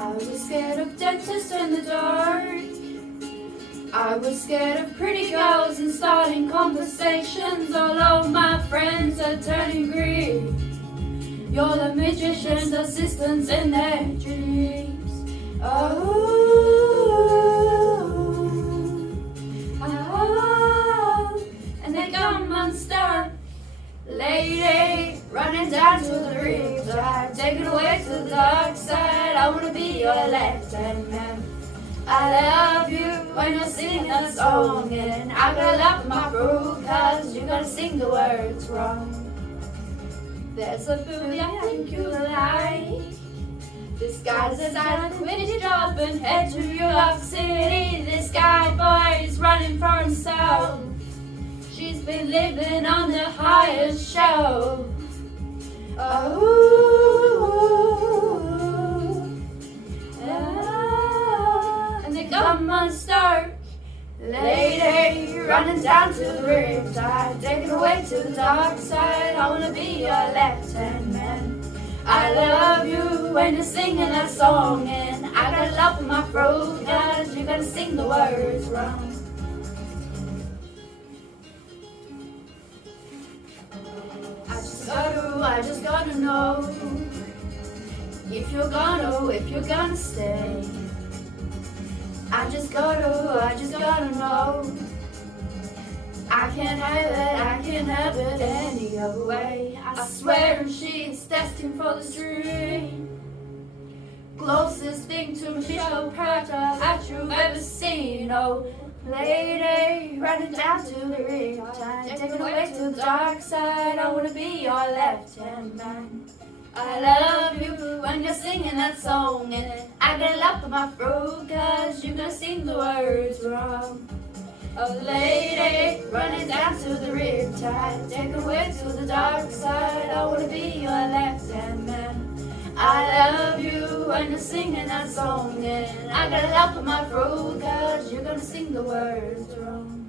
I was scared of dentists in the dark. I was scared of pretty girls and starting conversations. All of my friends are turning green. You're the magician's assistants in their dreams. And they come unstuck. Lady, running down to the riptide, taken away to the dark side. I wanna be your left-hand man. I love you when you're singing that song, and I gotta laugh at my throat 'cause you gotta sing the words wrong. There's a movie I think you like. This guy's decided to quit his job and head to New York City. This guy boy is running for himself. She's been living on the highest shelf. And they come unstuck. Lady, running down to the riptide, taken away to the dark side. I wanna be your left-hand man. I love you when you're singing that song, and I got love in my throat 'cause you're gonna sing the words wrong. I just gotta know if you're gonna stay. I just gotta know. I can't have it any other way. I swear she's destined for the stream. Closest thing to Michelle Prater that you've ever seen. Oh, lady, running down to the riptide, taken away to the dark side. I wanna be your left-hand man. I love you when you're singing that song, and I got a lump in my throat 'cause you're gonna sing the words wrong. Oh, lady, running down to the riptide, taken away to the dark side. I wanna be your left-hand man. I love you when you're singing that song, and I got a lump in my throat 'cause you're gonna sing the words wrong.